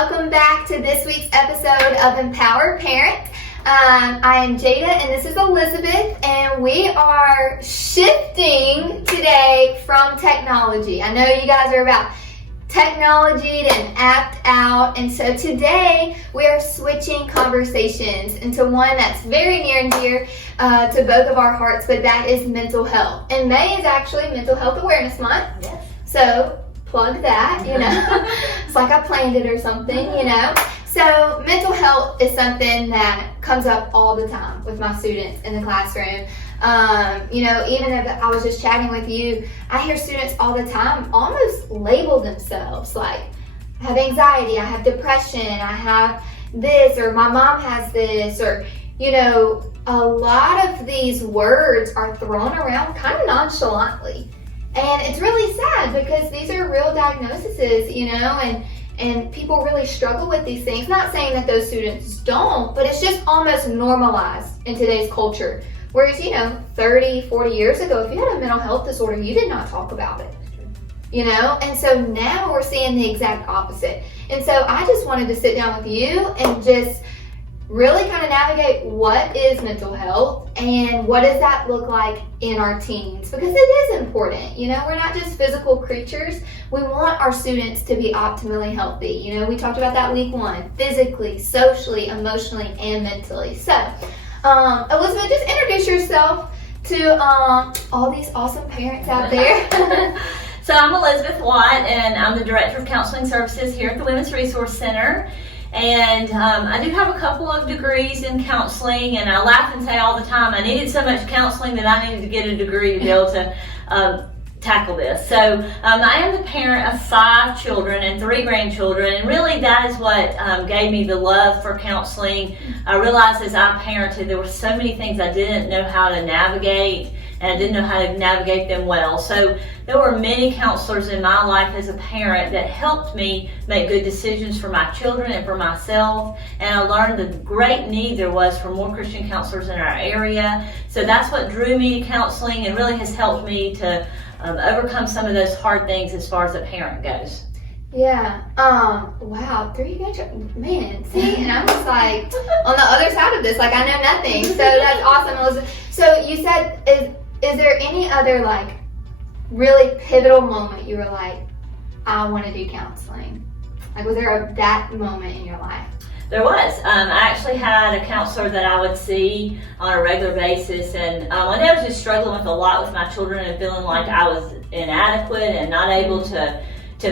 Welcome back to this week's episode of Empower Parent. I am Jayda and this is Elizabeth, and we are shifting today from technology. I know you guys are about technology and apt out, and so today we are switching conversations into one that's very near and dear to both of our hearts, but that is mental health. And May is actually Mental Health Awareness Month. Yes. So plug that, It's like I planned it or something, So mental health is something that comes up all the time with my students in the classroom. Even if I was just chatting with you, I hear students all the time almost label themselves like, I have anxiety, I have depression, I have this, or my mom has this, or, a lot of these words are thrown around kind of nonchalantly. And it's really sad because these are real diagnoses, and people really struggle with these things. Not saying that those students don't, but it's just almost normalized in today's culture. Whereas, 30, 40 years ago, if you had a mental health disorder, you did not talk about it, And so now we're seeing the exact opposite. And so I just wanted to sit down with you and just really kind of navigate what is mental health and what does that look like in our teens, because it is important. We're not just physical creatures. We want our students to be optimally healthy. We talked about that week 1, physically, socially, emotionally, and mentally. So Elizabeth, just introduce yourself to all these awesome parents out there. So I'm Elizabeth Watt, and I'm the Director of Counseling Services here at the Women's Resource Center. And I do have a couple of degrees in counseling, and I laugh and say all the time, I needed so much counseling that I needed to get a degree to be able to tackle this. So I am the parent of 5 children and 3 grandchildren, and really that is what gave me the love for counseling. I realized as I parented, there were so many things I didn't know how to navigate, and I didn't know how to navigate them well. So there were many counselors in my life as a parent that helped me make good decisions for my children and for myself. And I learned the great need there was for more Christian counselors in our area. So that's what drew me to counseling and really has helped me to overcome some of those hard things as far as a parent goes. Yeah. Wow. 3 grandchildren. Man, see, and I'm just like on the other side of this, like I know nothing. So that's awesome, Elizabeth. So you said, is there any other really pivotal moment you were like, I want to do counseling? Like, was there that moment in your life? There was. I actually had a counselor that I would see on a regular basis, and one day I was just struggling with a lot with my children and feeling like I was inadequate and not able to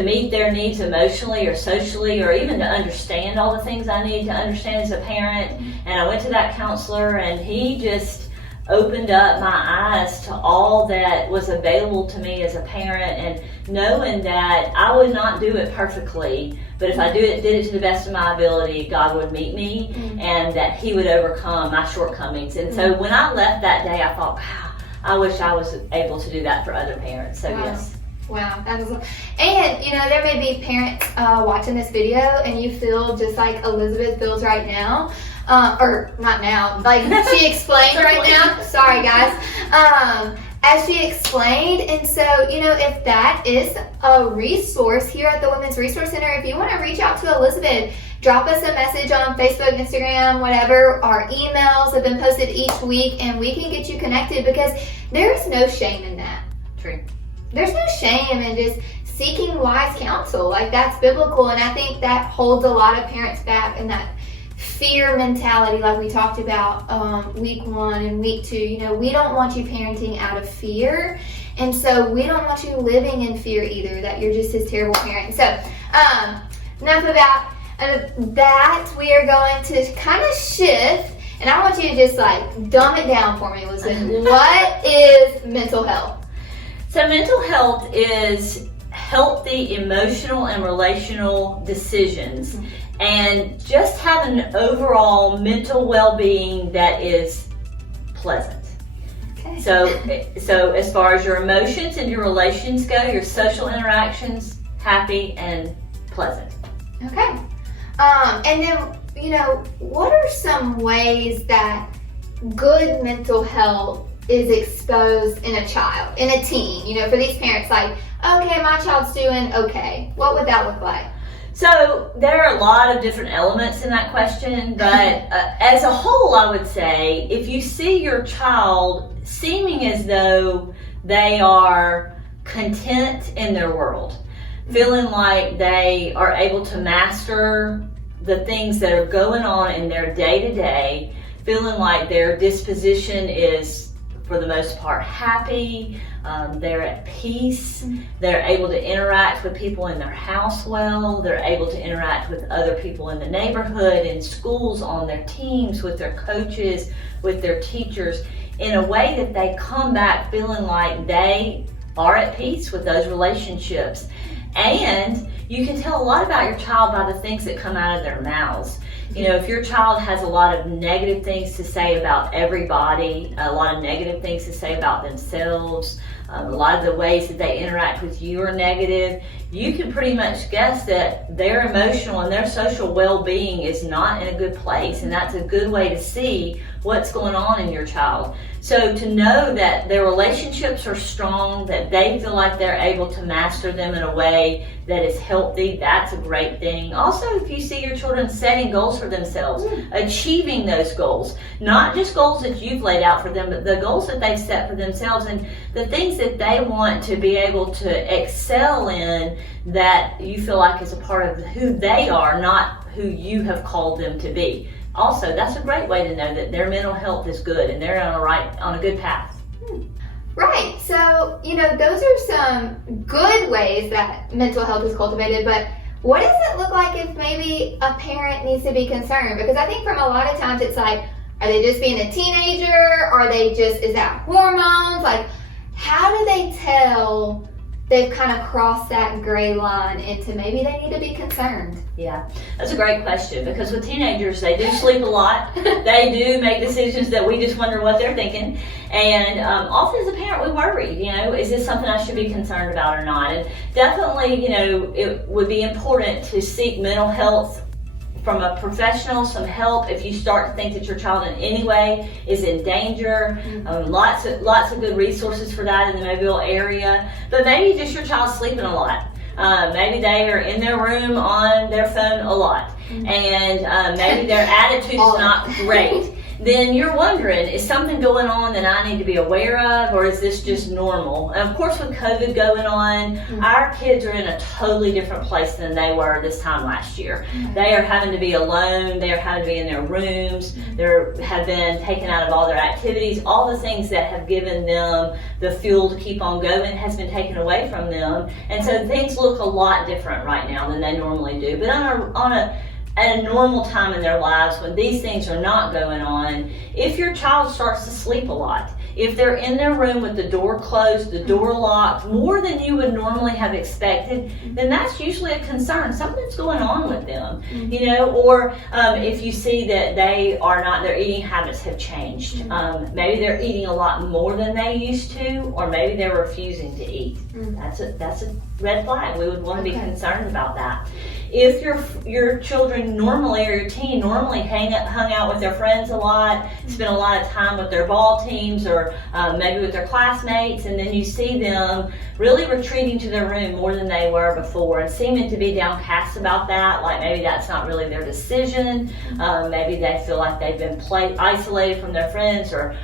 meet their needs emotionally or socially, or even to understand all the things I need to understand as a parent. And I went to that counselor, and he just opened up my eyes to all that was available to me as a parent, and knowing that I would not do it perfectly, but if I did it to the best of my ability, God would meet me, and that He would overcome my shortcomings. And so when I left that day, I thought, wow, I wish I was able to do that for other parents. So wow. Yes. Wow, that is, and there may be parents watching this video and you feel just like Elizabeth feels right now, or not now, like she explained right now. Sorry guys, as she explained. And so, if that is a resource here at the Women's Resource Center, if you want to reach out to Elizabeth, drop us a message on Facebook, Instagram, whatever. Our emails have been posted each week, and we can get you connected, because there's no shame in that. True. There's no shame in just seeking wise counsel. Like, that's biblical, and I think that holds a lot of parents back, and that fear mentality, like we talked about week 1 and week 2. We don't want you parenting out of fear, and so we don't want you living in fear either, that you're just this terrible parent. So enough about that. We are going to kind of shift, and I want you to just dumb it down for me, Elizabeth. What is mental health? So mental health is healthy emotional and relational decisions, and just have an overall mental well-being that is pleasant. Okay. So as far as your emotions and your relations go, your social interactions, happy and pleasant. Okay. And then, what are some ways that good mental health is exposed in a child, in a teen? For these parents, okay, my child's doing okay. What would that look like? So there are a lot of different elements in that question, but as a whole, I would say if you see your child seeming as though they are content in their world, feeling like they are able to master the things that are going on in their day-to-day, feeling like their disposition is, for the most part, happy, they're at peace, they're able to interact with people in their house well, they're able to interact with other people in the neighborhood, in schools, on their teams, with their coaches, with their teachers, in a way that they come back feeling like they are at peace with those relationships. And you can tell a lot about your child by the things that come out of their mouths. You know, if your child has a lot of negative things to say about everybody, a lot of negative things to say about themselves, a lot of the ways that they interact with you are negative, you can pretty much guess that their emotional and their social well-being is not in a good place. And that's a good way to see what's going on in your child. So to know that their relationships are strong, that they feel like they're able to master them in a way that is healthy, that's a great thing. Also, if you see your children setting goals for themselves, achieving those goals, not just goals that you've laid out for them, but the goals that they've set for themselves and the things that they want to be able to excel in, that you feel like is a part of who they are, not who you have called them to be. Also, that's a great way to know that their mental health is good and they're on a good path. Right. So, you know, those are some good ways that mental health is cultivated, but what does it look like if maybe a parent needs to be concerned? Because I think from a lot of times it's like, are they just being a teenager? Is that hormones? Like, how do they tell they've kind of crossed that gray line into maybe they need to be concerned? Yeah, that's a great question, because with teenagers, they do sleep a lot. They do make decisions that we just wonder what they're thinking. And often as a parent, we worry, you know, is this something I should be concerned about or not? And definitely, you know, it would be important to seek mental health from a professional, some help if you start to think that your child in any way is in danger. Lots of good resources for that in the Mobile area. But maybe just your child's sleeping a lot. Maybe they are in their room on their phone a lot, and maybe their attitude is not great. Then you're wondering, is something going on that I need to be aware of, or is this just normal? And of course, with COVID going on, our kids are in a totally different place than they were this time last year. They are having to be alone. They are having to be in their rooms. They have been taken out of all their activities. All the things that have given them the fuel to keep on going has been taken away from them. And so things look a lot different right now than they normally do. But at a normal time in their lives, when these things are not going on, if your child starts to sleep a lot, if they're in their room with the door closed, the door locked, more than you would normally have expected, then that's usually a concern. Something's going on with them, you know, or if you see that their eating habits have changed. Maybe they're eating a lot more than they used to, or maybe they're refusing to eat. That's a red flag. We would want to be concerned about that. If your children normally, or your teen normally hung out with their friends a lot, spent a lot of time with their ball teams, or maybe with their classmates, and then you see them really retreating to their room more than they were before and seeming to be downcast about that, like maybe that's not really their decision, maybe they feel like they've been isolated from their friends, or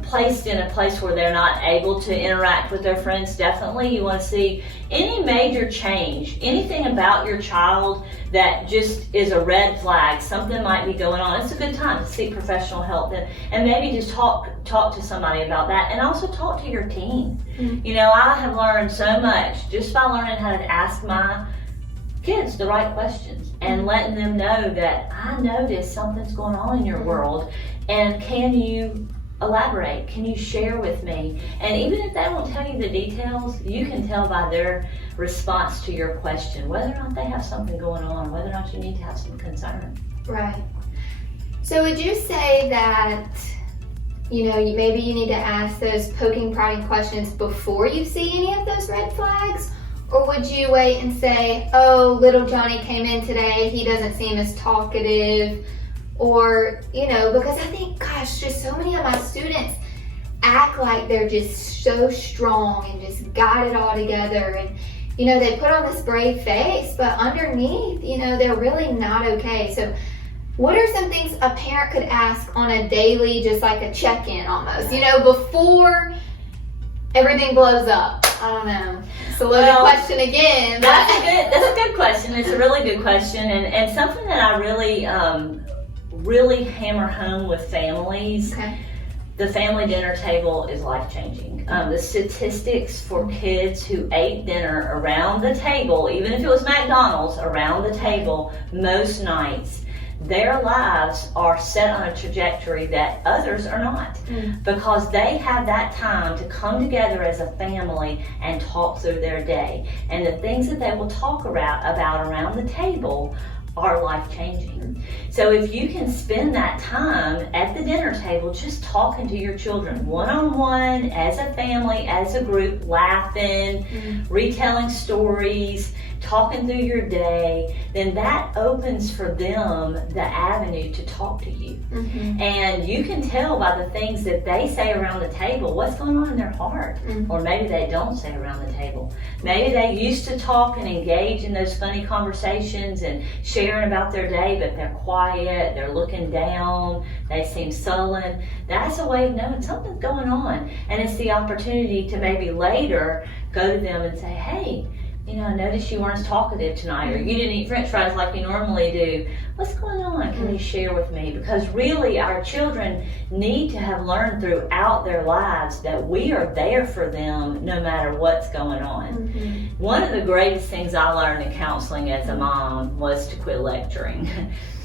placed in a place where they're not able to interact with their friends. Definitely you want to see any major change, anything about your child that just is a red flag. Something might be going on. It's a good time to seek professional help and maybe just talk to somebody about that, and also talk to your teen. You know, I have learned so much just by learning how to ask my kids the right questions and letting them know that I notice something's going on in your world, and can you elaborate? Can you share with me? And even if they won't tell you the details, you can tell by their response to your question whether or not they have something going on, whether or not you need to have some concern. Right. So would you say that, you know, maybe you need to ask those poking, prodding questions before you see any of those red flags? Or would you wait and say, oh, little Johnny came in today, he doesn't seem as talkative? Or, you know, because I think, gosh, just so many of my students act like they're just so strong and just got it all together. And, you know, they put on this brave face, but underneath, you know, they're really not okay. So what are some things a parent could ask on a daily, just like a check-in almost, you know, before everything blows up? I don't know. It's a loaded question again. That's a good question. It's a really good question, and something that I really hammer home with families. Okay. The family dinner table is life-changing. The statistics for kids who ate dinner around the table, even if it was McDonald's, around the table most nights, their lives are set on a trajectory that others are not, because they have that time to come together as a family and talk through their day. And the things that they will talk about around the table are life-changing. So if you can spend that time at the dinner table just talking to your children one-on-one, as a family, as a group, laughing, retelling stories, talking through your day, then that opens for them the avenue to talk to you. And you can tell by the things that they say around the table what's going on in their heart. Or maybe they don't say around the table. Maybe they used to talk and engage in those funny conversations and sharing about their day, but they're quiet, they're looking down, they seem sullen. That's a way of knowing something's going on. And it's the opportunity to maybe later go to them and say, hey, you know, I noticed you weren't talkative tonight, or you didn't eat French fries like you normally do. What's going on? Can you share with me? Because really, our children need to have learned throughout their lives that we are there for them no matter what's going on. One of the greatest things I learned in counseling as a mom was to quit lecturing.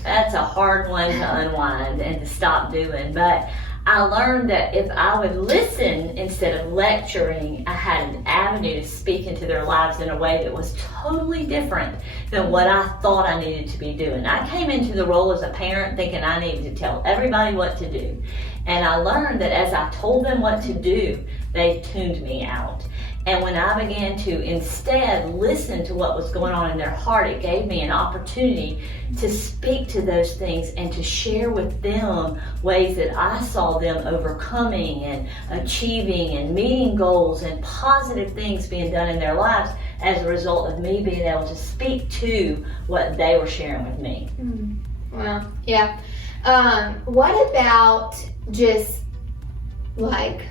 That's a hard one to unwind and to stop doing, but I learned that if I would listen instead of lecturing, I had an avenue to speak into their lives in a way that was totally different than what I thought I needed to be doing. I came into the role as a parent thinking I needed to tell everybody what to do. And I learned that as I told them what to do, they tuned me out. And when I began to instead listen to what was going on in their heart, it gave me an opportunity to speak to those things and to share with them ways that I saw them overcoming and achieving and meeting goals and positive things being done in their lives as a result of me being able to speak to what they were sharing with me. Well, yeah. What about just like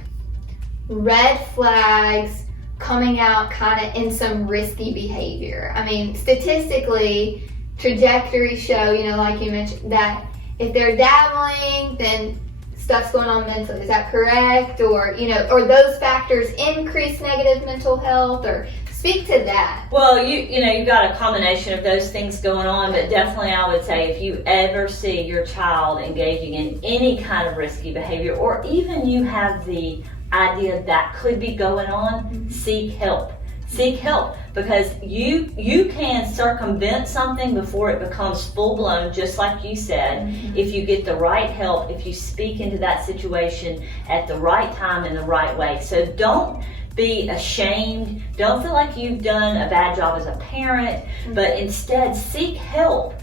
red flags coming out kind of in some risky behavior? I mean, statistically, trajectories show, you know, like you mentioned, that if they're dabbling, then stuff's going on mentally. Is that correct? Or, you know, or those factors increase negative mental health? Or speak to that. Well, you know, you've got a combination of those things going on, but definitely I would say if you ever see your child engaging in any kind of risky behavior, or even you have the idea that could be going on, seek help. Seek help, because you can circumvent something before it becomes full-blown, just like you said, if you get the right help, if you speak into that situation at the right time in the right way. So don't be ashamed. Don't feel like you've done a bad job as a parent, but instead seek help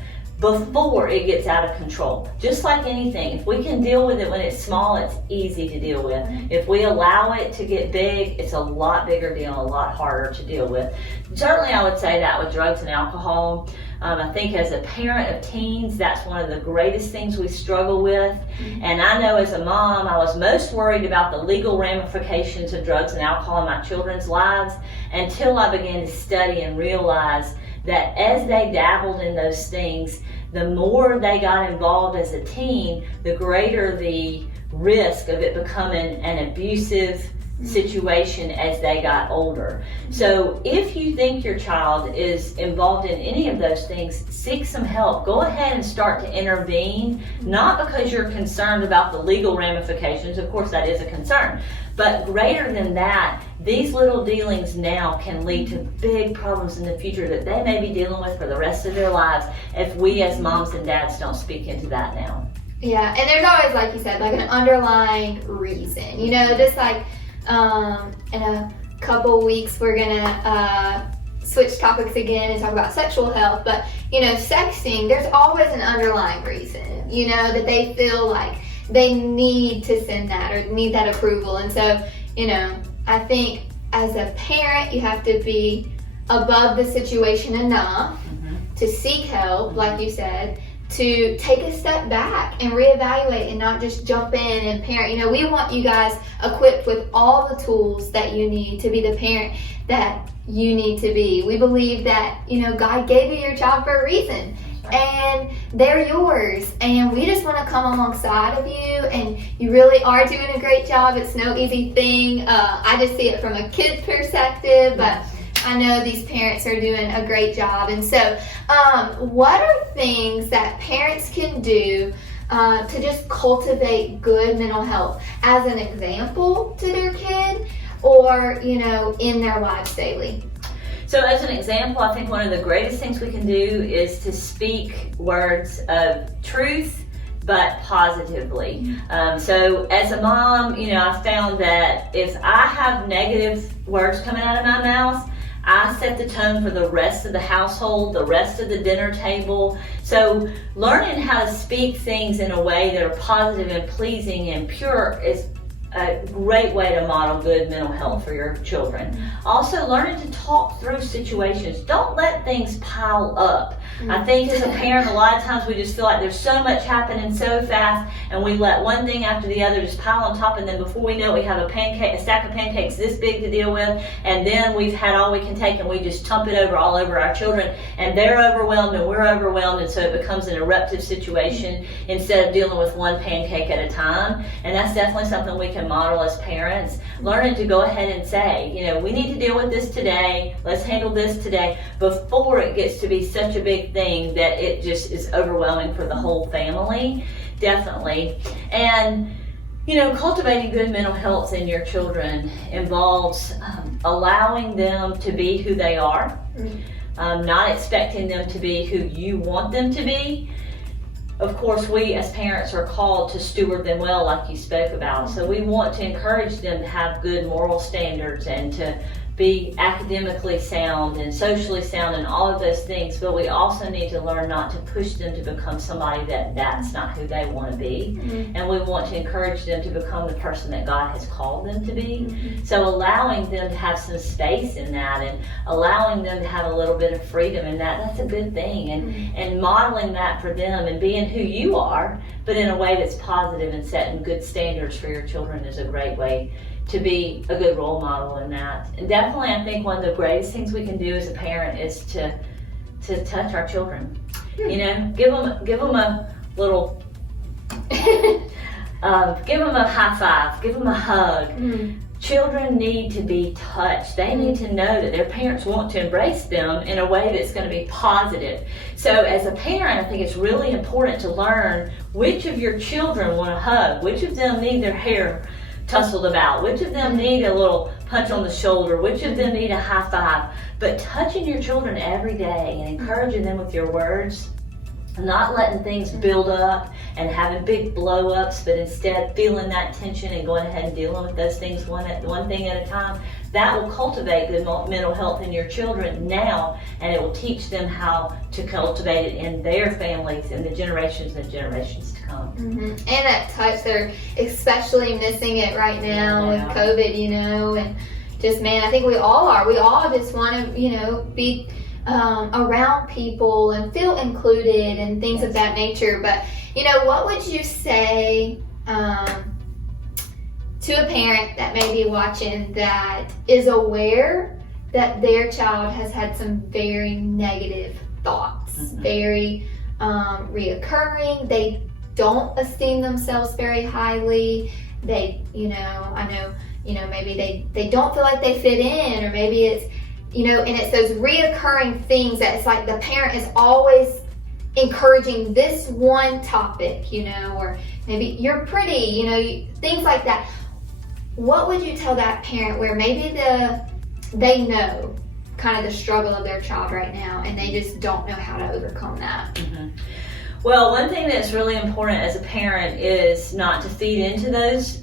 before it gets out of control. Just like anything, if we can deal with it when it's small, it's easy to deal with. If we allow it to get big, it's a lot bigger deal, a lot harder to deal with. Certainly I would say that with drugs and alcohol. I think as a parent of teens, that's one of the greatest things we struggle with. And I know as a mom, I was most worried about the legal ramifications of drugs and alcohol in my children's lives until I began to study and realize that as they dabbled in those things, the more they got involved as a teen, the greater the risk of it becoming an abusive situation as they got older. So if you think your child is involved in any of those things, seek some help. Go ahead and start to intervene, not because you're concerned about the legal ramifications, of course that is a concern, but greater than that, these little dealings now can lead to big problems in the future that they may be dealing with for the rest of their lives if we as moms and dads don't speak into that now. Yeah, and there's always, like you said, like an underlying reason. You know, just like in a couple weeks we're gonna switch topics again and talk about sexual health, but you know, sexting, there's always an underlying reason, you know, that they feel like they need to send that or need that approval. And so, you know, I think as a parent you have to be above the situation enough to seek help, like you said, to take a step back and reevaluate and not just jump in and parent. You know, we want you guys equipped with all the tools that you need to be the parent that you need to be. We believe that, you know, God gave you your child for a reason. And they're yours, and we just want to come alongside of you, and you really are doing a great job. It's no easy thing. I just see it from a kid's perspective, but I know these parents are doing a great job. And so what are things that parents can do to just cultivate good mental health as an example to their kid, or, you know, in their lives daily? So as an example, I think one of the greatest things we can do is to speak words of truth, but positively. So as a mom, you know, I found that if I have negative words coming out of my mouth, I set the tone for the rest of the household, the rest of the dinner table. So learning how to speak things in a way that are positive and pleasing and pure is a great way to model good mental health for your children. Also, learning to talk through situations. Don't let things pile up. I think as a parent, a lot of times we just feel like there's so much happening so fast, and we let one thing after the other just pile on top, and then before we know it, we have a stack of pancakes this big to deal with, and then we've had all we can take, and we just dump it over all over our children, and they're overwhelmed and we're overwhelmed, and so it becomes an eruptive situation instead of dealing with one pancake at a time. And that's definitely something we can model as parents, learning to go ahead and say, you know, we need to deal with this today, let's handle this today, before it gets to be such a big thing that it just is overwhelming for the whole family. Definitely. And you know, cultivating good mental health in your children involves allowing them to be who they are, not expecting them to be who you want them to be. Of course, we as parents are called to steward them well, like you spoke about. So we want to encourage them to have good moral standards and to be academically sound and socially sound and all of those things. But we also need to learn not to push them to become somebody that's not who they want to be. And we want to encourage them to become the person that God has called them to be. So allowing them to have some space in that and allowing them to have a little bit of freedom in that, that's a good thing. And modeling that for them and being who you are, but in a way that's positive and setting good standards for your children is a great way to be a good role model in that. And definitely, I think one of the greatest things we can do as a parent is to touch our children. You know, give them a little, give them a high five, give them a hug. Children need to be touched. They need to know that their parents want to embrace them in a way that's going to be positive. So as a parent, I think it's really important to learn which of your children want a hug, which of them need their hair tussled about, which of them need a little punch on the shoulder, which of them need a high five. But touching your children every day and encouraging them with your words, not letting things build up and having big blow-ups, but instead feeling that tension and going ahead and dealing with those things one thing at a time, that will cultivate good mental health in your children now, and it will teach them how to cultivate it in their families and the generations and generations to come. And that touch, they're especially missing it right now with COVID, you know, and just, man, I think we all are. We all just want to, you know, be around people and feel included and things of that nature. But, you know, what would you say to a parent that may be watching that is aware that their child has had some very negative thoughts, very reoccurring, they don't esteem themselves very highly, they, you know, I know, you know, maybe they don't feel like they fit in, or maybe it's, you know, and it's those reoccurring things that it's like the parent is always encouraging this one topic, you know, or maybe you're pretty, you know, things like that. What would you tell that parent where maybe they know kind of the struggle of their child right now and they just don't know how to overcome that? Well, one thing that's really important as a parent is not to feed into those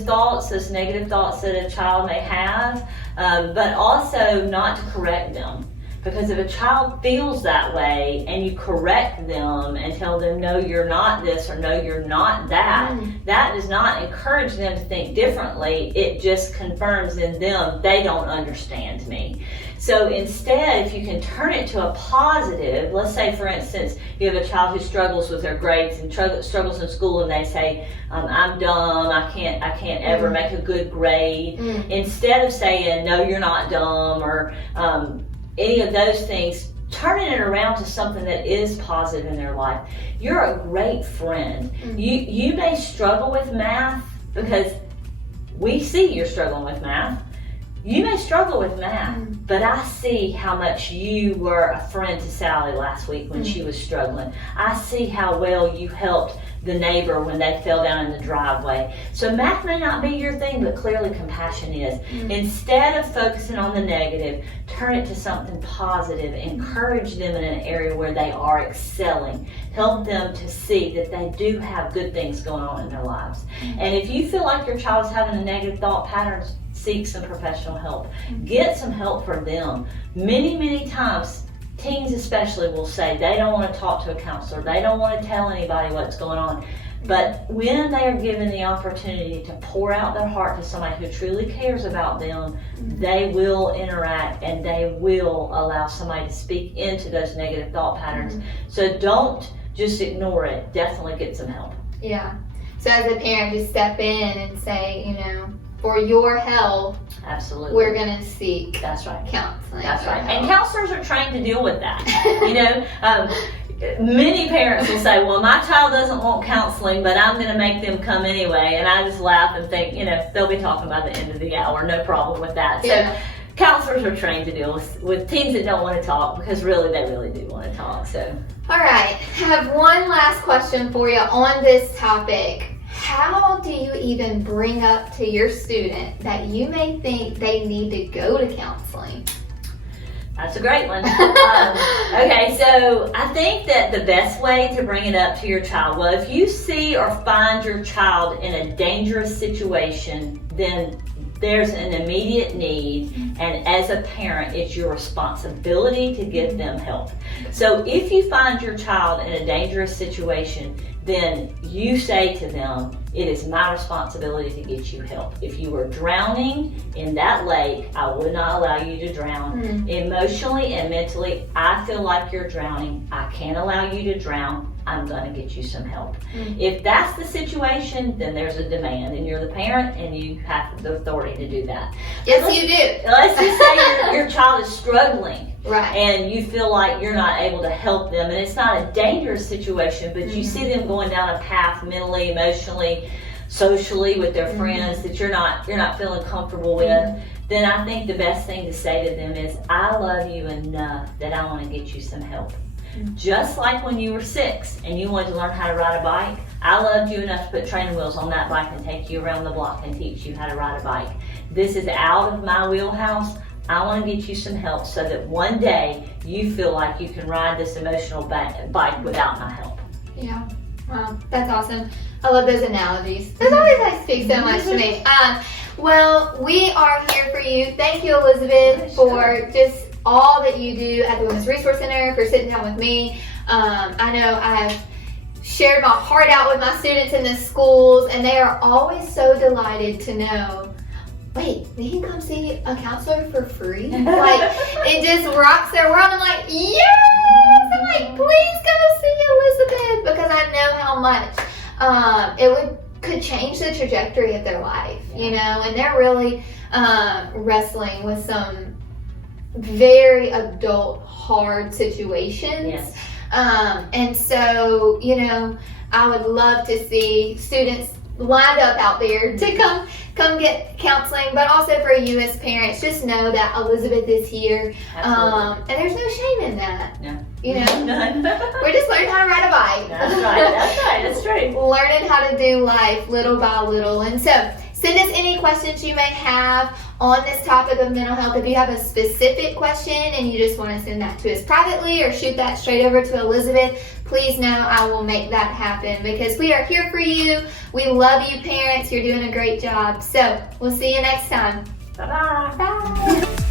thoughts, those negative thoughts that a child may have, but also not to correct them. Because if a child feels that way and you correct them and tell them, no, you're not this, or no, you're not that, that does not encourage them to think differently. It just confirms in them, they don't understand me. So instead, if you can turn it to a positive, let's say, for instance, you have a child who struggles with their grades and struggles in school, and they say, I'm dumb, I can't ever make a good grade. Instead of saying, no, you're not dumb, or any of those things, turning it around to something that is positive in their life. You're a great friend. You may struggle with math, because we see you're struggling with math. You may struggle with math, but I see how much you were a friend to Sally last week when she was struggling. I see how well you helped the neighbor when they fell down in the driveway. So math may not be your thing, but clearly compassion is. Instead of focusing on the negative, turn it to something positive. Encourage them in an area where they are excelling. Help them to see that they do have good things going on in their lives. And if you feel like your child is having a negative thought patterns, seek some professional help. Get some help from them. Many times, teens especially will say they don't want to talk to a counselor. They don't want to tell anybody what's going on. But when they are given the opportunity to pour out their heart to somebody who truly cares about them, they will interact and they will allow somebody to speak into those negative thought patterns. So don't just ignore it. Definitely get some help. Yeah. So as a parent, just step in and say, for your health, absolutely, we're going to seek counseling. That's right. And counselors are trained to deal with that. Many parents will say, well, my child doesn't want counseling, but I'm going to make them come anyway. And I just laugh and think, they'll be talking by the end of the hour. No problem with that. So counselors are trained to deal with teens that don't want to talk, because really, they really do want to talk. So, all right. I have one last question for you on this topic. How do you even bring up to your student that you may think they need to go to counseling? That's a great one. Okay, so I think that the best way to bring it up to your child, well, if you see or find your child in a dangerous situation, then there's an immediate need, and as a parent, it's your responsibility to give them help. So if you find your child in a dangerous situation, then you say to them, it is my responsibility to get you help. If you were drowning in that lake, I would not allow you to drown. Emotionally and mentally, I feel like you're drowning. I can't allow you to drown. I'm going to get you some help. If that's the situation, then there's a demand, and you're the parent and you have the authority to do that. Yes, you do. Let's just say your child is struggling. Right. And you feel like you're not able to help them, and it's not a dangerous situation, but you see them going down a path mentally, emotionally, socially with their friends that you're not feeling comfortable with, then I think the best thing to say to them is, I love you enough that I want to get you some help. Just like when you were 6 and you wanted to learn how to ride a bike, I loved you enough to put training wheels on that bike and take you around the block and teach you how to ride a bike. This is out of my wheelhouse. I want to get you some help so that one day you feel like you can ride this emotional bike without my help. Yeah. Wow, that's awesome. I love those analogies. Those always speak so much to me. Well, we are here for you. Thank you, Elizabeth, for just all that you do at the Women's Resource Center, for sitting down with me. I know I've shared my heart out with my students in the schools, and they are always so delighted to know, wait, they can come see a counselor for free? Like, it just rocks their world. I'm like, yes! I'm like, please go see Elizabeth, because I know how much it could change the trajectory of their life, and they're really wrestling with some very adult, hard situations. Yes. And so, I would love to see students lined up out there to come get counseling, but also for you as parents, just know that Elizabeth is here. And there's no shame in that. No. None. We're just learning how to ride a bike. That's right. That's true. Learning how to do life little by little. And so send us any questions you may have on this topic of mental health. If you have a specific question and you just want to send that to us privately or shoot that straight over to Elizabeth, please know I will make that happen, because we are here for you. We love you, parents. You're doing a great job. So we'll see you next time. Bye-bye. Bye.